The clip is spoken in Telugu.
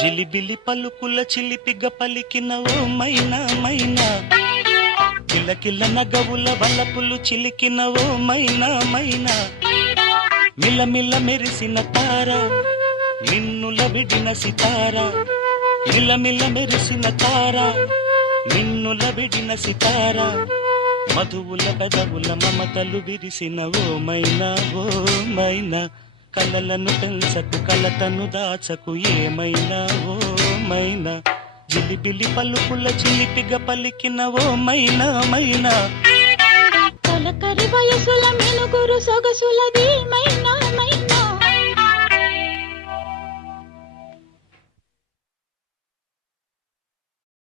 జిలిబిలి పలుకుల చిలిపిగ పలికిన ఓ మైనా మైనా, కిలకిల నగవుల వలపులు చిలికిన ఓ మైనా మైనా, మిలమిల మెరిసిన తార నిన్నుల విడిన సితార, మిలమిల మెరిసిన తార నిన్నుల విడిన సితార, మధువుల పెదవుల మమతలు విరిసిన ఓ మైనా ఓ మైనా, కలలను పెంచకు కలతను దాచకు ఏమైనా ఓ మైనా, జిలిబిలి పలుకుల చిలిపిగ పలికిన ఓ మైనా మైనా, తొలకరి వయసుల మినుగురు సొగసులది మైనా